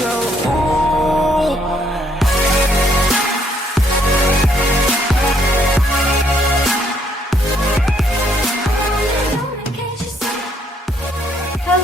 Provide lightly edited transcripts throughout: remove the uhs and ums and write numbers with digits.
your ooh.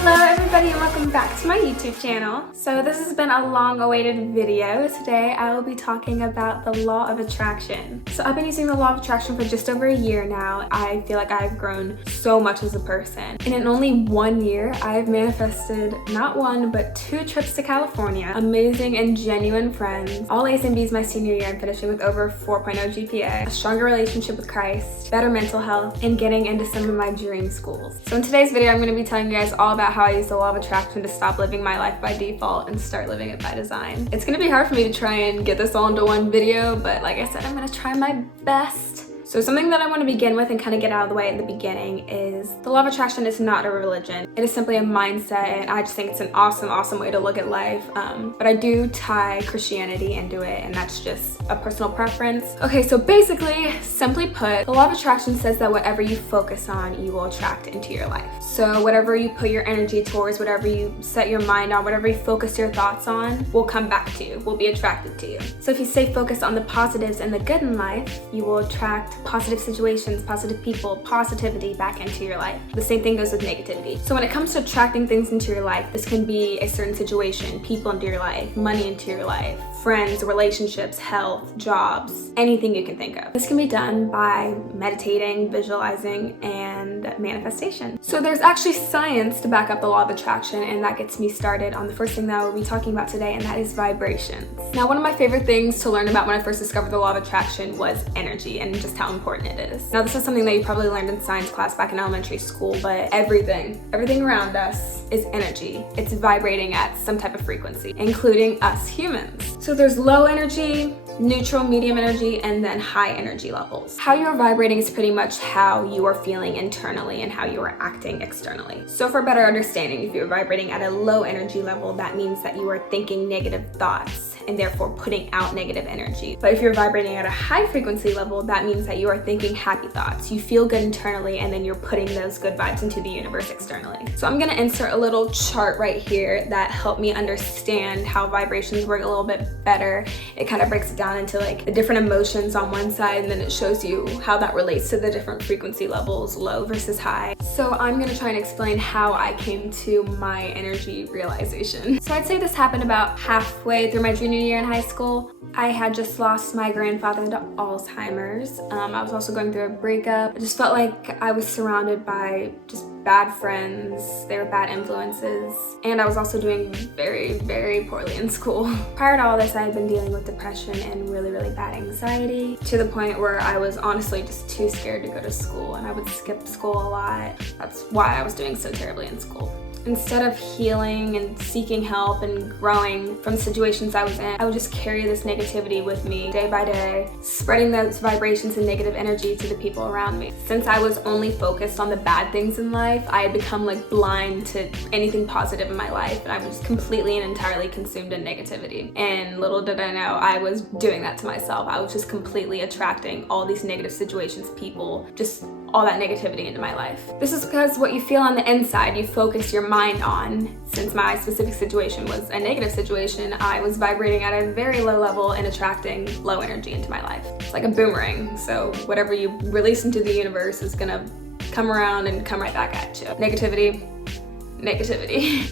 Hello everybody and welcome back to my YouTube channel. So this has been a long-awaited video. Today I will be talking about the law of attraction. So I've been using the law of attraction for just over a year now. I feel like I've grown so much as a person. And in only 1 year, I've manifested not one, but 2 trips to California, amazing and genuine friends, all A's and B's my senior year and finishing with over 4.0 GPA, a stronger relationship with Christ, better mental health, and getting into some of my dream schools. So in today's video, I'm going to be telling you guys all about how I use the law of attraction to stop living my life by default and start living it by design. It's gonna be hard for me to try and get this all into one video, but like I said, I'm gonna try my best. So something that I want to begin with and kind of get out of the way at the beginning is the law of attraction is not a religion. It is simply a mindset, and I just think it's an awesome way to look at life. But I do tie Christianity into it, and that's just a personal preference. Okay, so basically, simply put, the law of attraction says that whatever you focus on, you will attract into your life. So whatever you put your energy towards, whatever you set your mind on, whatever you focus your thoughts on, will come back to you, will be attracted to you. So if you stay focused on the positives and the good in life, you will attract positive situations, positive people, positivity back into your life. The same thing goes with negativity. So when it comes to attracting things into your life, this can be a certain situation, people into your life, money into your life, friends, relationships, health, jobs, anything you can think of. This can be done by meditating, visualizing, and manifestation. So there's actually science to back up the law of attraction, and that gets me started on the first thing that we'll be talking about today, and that is vibrations. Now, one of my favorite things to learn about when I first discovered the law of attraction was energy and just how important it is. Now, this is something that you probably learned in science class back in elementary school, but everything around us is energy. It's vibrating at some type of frequency, including us humans. So there's low energy, neutral, medium energy, and then high energy levels. How you are vibrating is pretty much how you are feeling internally and how you are acting externally. So for better understanding, if you're vibrating at a low energy level, that means that you are thinking negative thoughts and therefore putting out negative energy. But if you're vibrating at a high frequency level, that means that you are thinking happy thoughts. You feel good internally, and then you're putting those good vibes into the universe externally. So I'm gonna insert a little chart right here that helped me understand how vibrations work a little bit better. It kind of breaks it down into like the different emotions on one side, and then it shows you how that relates to the different frequency levels, low versus high. So I'm gonna try and explain how I came to my energy realization. So I'd say this happened about halfway through my junior year in high school. I had just lost my grandfather to Alzheimer's. I was also going through a breakup. I just felt like I was surrounded by just bad friends. They were bad influences. And I was also doing very poorly in school. Prior to all this, I had been dealing with depression and really bad anxiety, to the point where I was honestly just too scared to go to school, and I would skip school a lot. That's why I was doing so terribly in school. Instead of healing and seeking help and growing from the situations I was in, I would just carry this negativity with me day by day, spreading those vibrations and negative energy to the people around me. Since I was only focused on the bad things in life, I had become like blind to anything positive in my life, and I was completely and entirely consumed in negativity. And little did I know, I was doing that to myself. I was just completely attracting all these negative situations, people, just all that negativity into my life. This is because what you feel on the inside, you focus your mind on. Since my specific situation was a negative situation, I was vibrating at a very low level and attracting low energy into my life. It's like a boomerang, so whatever you release into the universe is gonna come around and come right back at you. Negativity.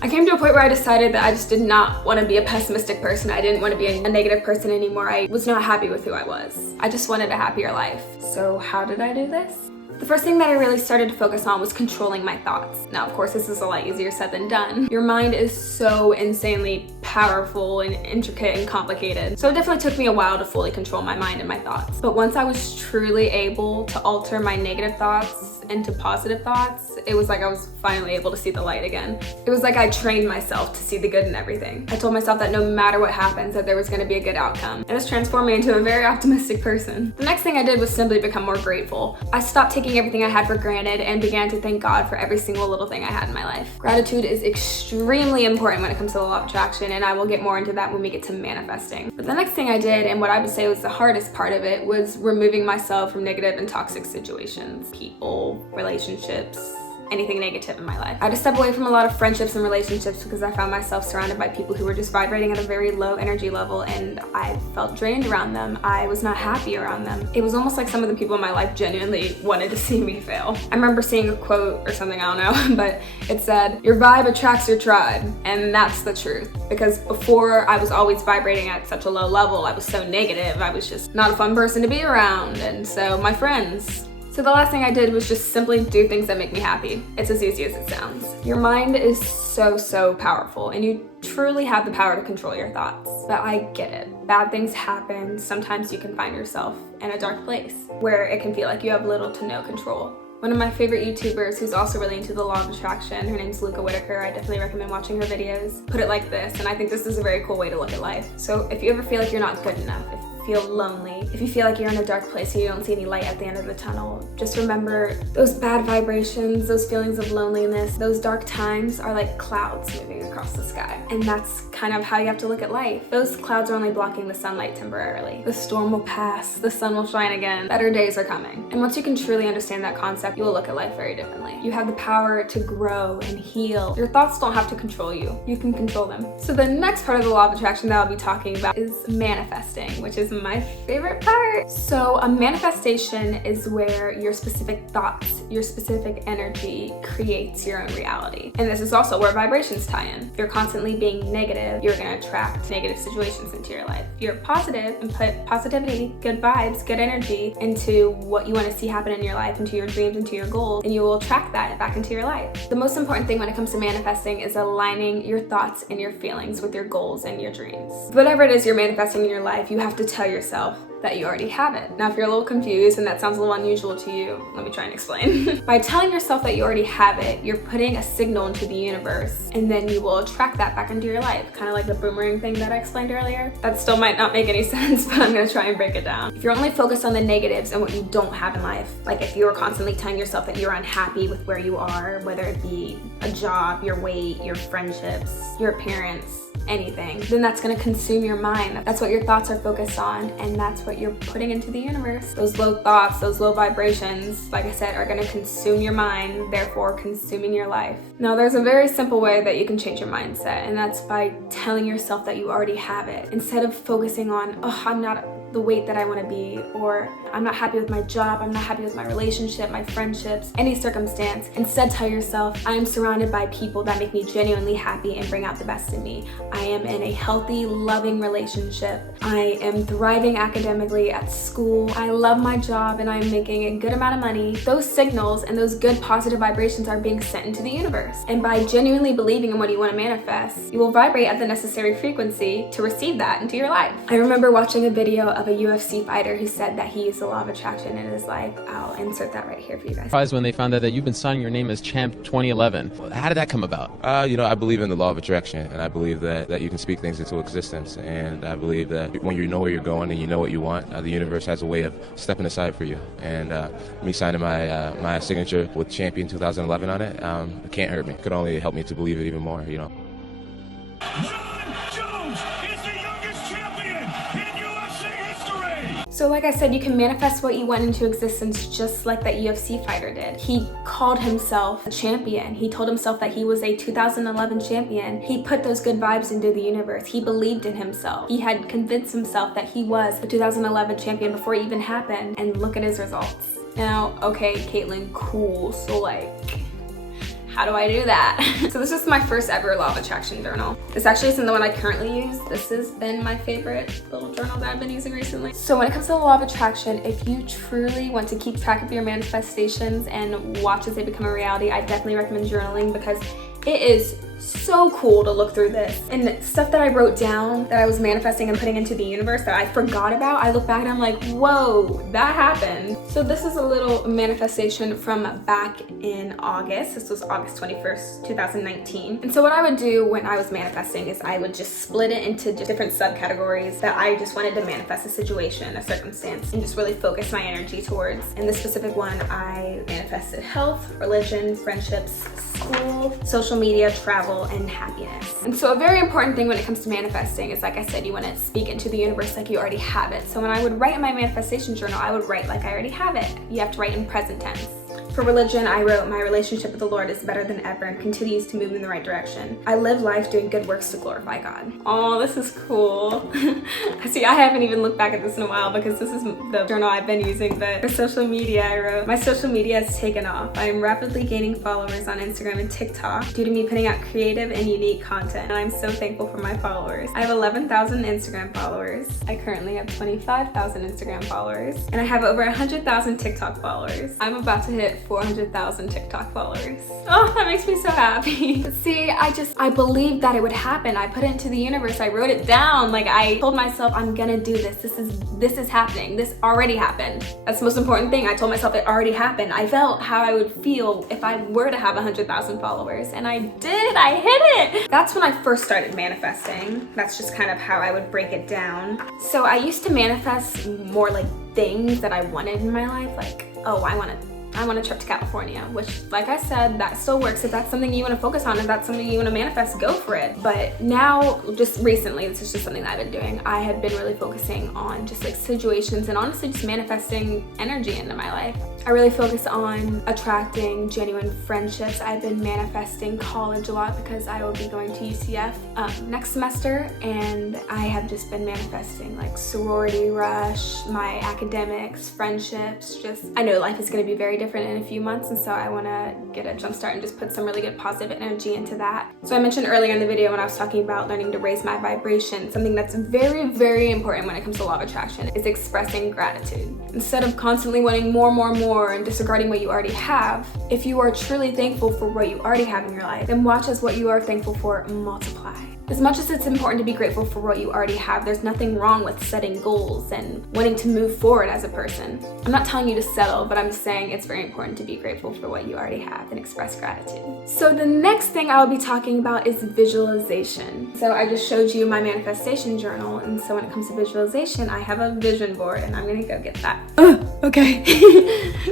I came to a point where I decided that I just did not want to be a pessimistic person. I didn't want to be a negative person anymore. I was not happy with who I was. I just wanted a happier life. So how did I do this? The first thing that I really started to focus on was controlling my thoughts. Now, of course, this is a lot easier said than done. Your mind is so insanely powerful and intricate and complicated. So it definitely took me a while to fully control my mind and my thoughts. But once I was truly able to alter my negative thoughts into positive thoughts, it was like I was finally able to see the light again. It was like I trained myself to see the good in everything. I told myself that no matter what happens, that there was gonna be a good outcome. And this transformed me into a very optimistic person. The next thing I did was simply become more grateful. I stopped taking everything I had for granted and began to thank God for every single little thing I had in my life. Gratitude is extremely important when it comes to the law of attraction, and I will get more into that when we get to manifesting. But the next thing I did, and what I would say was the hardest part of it, was removing myself from negative and toxic situations, people, relationships, anything negative in my life. I had to step away from a lot of friendships and relationships because I found myself surrounded by people who were just vibrating at a very low energy level, and I felt drained around them. I was not happy around them. It was almost like some of the people in my life genuinely wanted to see me fail. I remember seeing a quote or something, I don't know, but it said, "Your vibe attracts your tribe," and that's the truth. Because before, I was always vibrating at such a low level. I was so negative. I was just not a fun person to be around, and so my friends. So the last thing I did was just simply do things that make me happy. It's as easy as it sounds. Your mind is so powerful, and you truly have the power to control your thoughts. But I get it. Bad things happen. Sometimes you can find yourself in a dark place where it can feel like you have little to no control. One of my favorite YouTubers who's also really into the law of attraction, her name's Luca Whitaker, I definitely recommend watching her videos, put it like this, and I think this is a very cool way to look at life. So if you ever feel like you're not good enough, if you feel lonely, if you feel like you're in a dark place and you don't see any light at the end of the tunnel, just remember those bad vibrations, those feelings of loneliness, those dark times are like clouds moving across the sky. And that's kind of how you have to look at life. Those clouds are only blocking the sunlight temporarily. The storm will pass, the sun will shine again, better days are coming. And once you can truly understand that concept, you will look at life very differently. You have the power to grow and heal. Your thoughts don't have to control you. You can control them. So the next part of the law of attraction that I'll be talking about is manifesting, which is my favorite part. So a manifestation is where your specific thoughts, your specific energy creates your own reality. And this is also where vibrations tie in. If you're constantly being negative, you're gonna attract negative situations into your life. If you're positive and put positivity, good vibes, good energy into what you want to see happen in your life, into your dreams, into your goals, and you will attract that back into your life. The most important thing when it comes to manifesting is aligning your thoughts and your feelings with your goals and your dreams. Whatever it is you're manifesting in your life, you have to tell yourself that you already have it. Now, if you're a little confused and that sounds a little unusual to you, let me try and explain. By telling yourself that you already have it, you're putting a signal into the universe, and then you will attract that back into your life. Kind of like the boomerang thing that I explained earlier. That still might not make any sense, but I'm gonna try and break it down. If you're only focused on the negatives and what you don't have in life, like if you're constantly telling yourself that you're unhappy with where you are, whether it be a job, your weight, your friendships, your appearance, anything, then that's going to consume your mind. That's what your thoughts are focused on, and that's what you're putting into the universe. Those low thoughts, those low vibrations, like I said, are going to consume your mind, therefore consuming your life. Now, there's a very simple way that you can change your mindset, and that's by telling yourself that you already have it. Instead of focusing on, oh, I'm not the weight that I want to be, or I'm not happy with my job, I'm not happy with my relationship, my friendships, any circumstance. Instead, tell yourself, I am surrounded by people that make me genuinely happy and bring out the best in me. I am in a healthy, loving relationship. I am thriving academically at school. I love my job and I'm making a good amount of money. Those signals and those good positive vibrations are being sent into the universe. And by genuinely believing in what you want to manifest, you will vibrate at the necessary frequency to receive that into your life. I remember watching a video of a UFC fighter who said that he used the law of attraction in his life. I'll insert that right here for you guys. Surprised when they found out that you've been signing your name as Champ 2011. How did that come about? I believe in the law of attraction, and I believe that you can speak things into existence, and I believe that when you know where you're going and you know what you want, the universe has a way of stepping aside for you. And me signing my signature with Champion 2011 on it, it can't hurt me. It could only help me to believe it even more, So like I said, you can manifest what you want into existence just like that UFC fighter did. He called himself a champion. He told himself that he was a 2011 champion. He put those good vibes into the universe. He believed in himself. He had convinced himself that he was the 2011 champion before it even happened, and look at his results. Now, okay, Caitlin, cool, so like, how do I do that? So this is my first ever law of attraction journal. This actually isn't the one I currently use. This has been my favorite little journal that I've been using recently. So when it comes to the law of attraction, if you truly want to keep track of your manifestations and watch as they become a reality, I definitely recommend journaling because it is so cool to look through this. And stuff that I wrote down that I was manifesting and putting into the universe that I forgot about, I look back and I'm like, whoa, that happened. So this is a little manifestation from back in August. This was August 21st, 2019. And so what I would do when I was manifesting is I would just split it into different subcategories that I just wanted to manifest a situation, a circumstance, and just really focus my energy towards. In this specific one, I manifested health, religion, friendships, school, social media, travel, and happiness. And so a very important thing when it comes to manifesting is, like I said, you want to speak into the universe like you already have it. So when I would write in my manifestation journal, I would write like I already have it. You have to write in present tense. For religion, I wrote, my relationship with the Lord is better than ever and continues to move in the right direction. I live life doing good works to glorify God. Oh, this is cool. See, I haven't even looked back at this in a while because this is the journal I've been using, but for social media, I wrote, my social media has taken off. I am rapidly gaining followers on Instagram and TikTok due to me putting out creative and unique content, and I'm so thankful for my followers. I have 11,000 Instagram followers. I currently have 25,000 Instagram followers, and I have over 100,000 TikTok followers. I'm about to hit 400,000 TikTok followers. Oh, that makes me so happy. But see, I believed that it would happen. I put it into the universe. I wrote it down. Like, I told myself, I'm gonna do this. This is happening. This already happened. That's the most important thing. I told myself it already happened. I felt how I would feel if I were to have 100,000 followers, and I did. I hit it. That's when I first started manifesting. That's just kind of how I would break it down. So I used to manifest more like things that I wanted in my life, like, oh, I want a trip to California, which, like I said, that still works. If that's something you want to focus on, if that's something you want to manifest, go for it. But now, just recently, this is just something that I've been doing. I have been really focusing on just like situations and honestly just manifesting energy into my life. I really focus on attracting genuine friendships. I've been manifesting college a lot because I will be going to UCF next semester, and I have just been manifesting like sorority rush, my academics, friendships. Just, I know life is going to be very different in a few months, and so I want to get a jump start and just put some really good positive energy into that. So I mentioned earlier in the video when I was talking about learning to raise my vibration, something that's very, very important when it comes to law of attraction is expressing gratitude. Instead of constantly wanting more and disregarding what you already have, if you are truly thankful for what you already have in your life, then watch as what you are thankful for multiply. As much as it's important to be grateful for what you already have, there's nothing wrong with setting goals and wanting to move forward as a person. I'm not telling you to settle, but I'm saying it's very important to be grateful for what you already have and express gratitude. So the next thing I will be talking about is visualization. So I just showed you my manifestation journal, and so when it comes to visualization, I have a vision board, and I'm gonna go get that. Okay.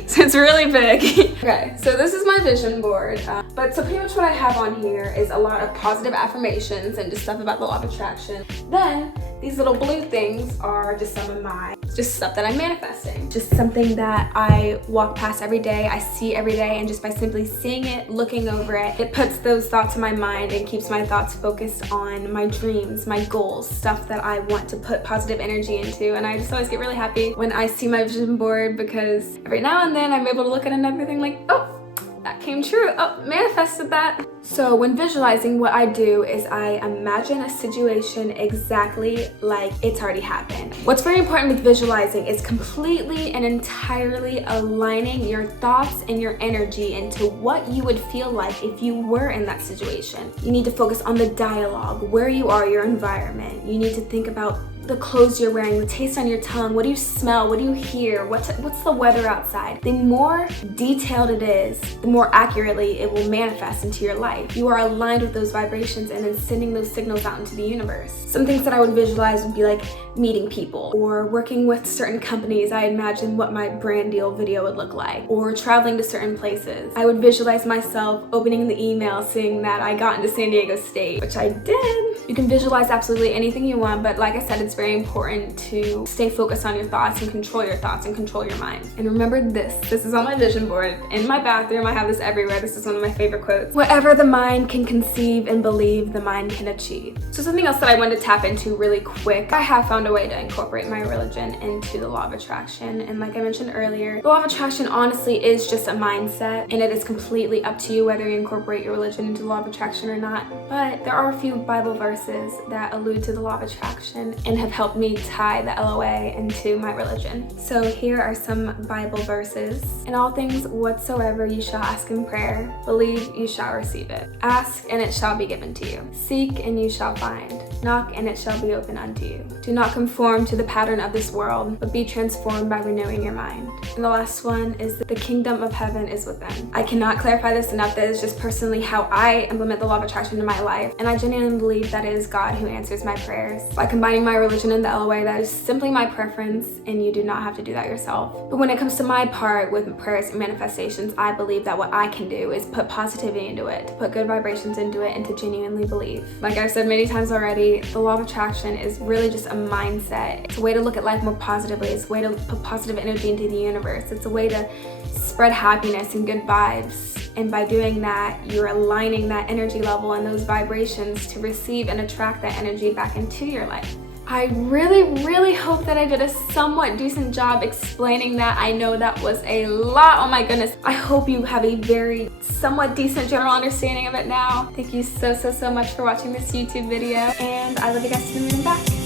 So it's really big. Okay, so this is my vision board. But so pretty much what I have on here is a lot of positive affirmations and just stuff about the law of attraction. Then these little blue things are just some of my stuff that I'm manifesting. Just something that I walk past every day, I see every day, and just by simply seeing it, looking over it, it puts those thoughts in my mind and keeps my thoughts focused on my dreams, my goals, stuff that I want to put positive energy into. And I just always get really happy when I see my vision board, because every now and then I'm able to look at another thing like, oh, that came true. Oh, manifested that. So when visualizing, what I do is I imagine a situation exactly like it's already happened. What's very important with visualizing is completely and entirely aligning your thoughts and your energy into what you would feel like if you were in that situation. You need to focus on the dialogue, where you are, your environment. You need to think about the clothes you're wearing, the taste on your tongue, what do you smell, what do you hear, what's the weather outside. The more detailed it is, the more accurately it will manifest into your life. You are aligned with those vibrations and then sending those signals out into the universe. Some things that I would visualize would be like meeting people or working with certain companies. I imagine what my brand deal video would look like, or traveling to certain places. I would visualize myself opening the email, seeing that I got into San Diego State, which I did. You can visualize absolutely anything you want, but like I said, it's very important to stay focused on your thoughts and control your thoughts and control your mind. And remember this is on my vision board in my bathroom. I have this everywhere. This is one of my favorite quotes. Whatever the mind can conceive and believe, the mind can achieve. So something else that I wanted to tap into really quick, I have found a way to incorporate my religion into the law of attraction. And like I mentioned earlier, the law of attraction honestly is just a mindset, and it is completely up to you whether you incorporate your religion into the law of attraction or not. But there are a few Bible verses that allude to the law of attraction and have helped me tie the LOA into my religion. So here are some Bible verses. In all things whatsoever you shall ask in prayer, believe you shall receive it. Ask and it shall be given to you. Seek and you shall find. Knock and it shall be opened unto you. Do not conform to the pattern of this world, but be transformed by renewing your mind. And the last one is that the kingdom of heaven is within. I cannot clarify this enough. That is just personally how I implement the law of attraction in my life. And I genuinely believe that it is God who answers my prayers. By combining my religion and the LOA, that is simply my preference, and you do not have to do that yourself. But when it comes to my part with prayers and manifestations, I believe that what I can do is put positivity into it, to put good vibrations into it, and to genuinely believe. Like I've said many times already, basically the law of attraction is really just a mindset. It's a way to look at life more positively. It's a way to put positive energy into the universe. It's a way to spread happiness and good vibes. And by doing that, you're aligning that energy level and those vibrations to receive and attract that energy back into your life. I really hope that I did a somewhat decent job explaining that. I know that was a lot, oh my goodness. I hope you have a very somewhat decent general understanding of it now. Thank you so much for watching this YouTube video, and I love you guys to the moon and back.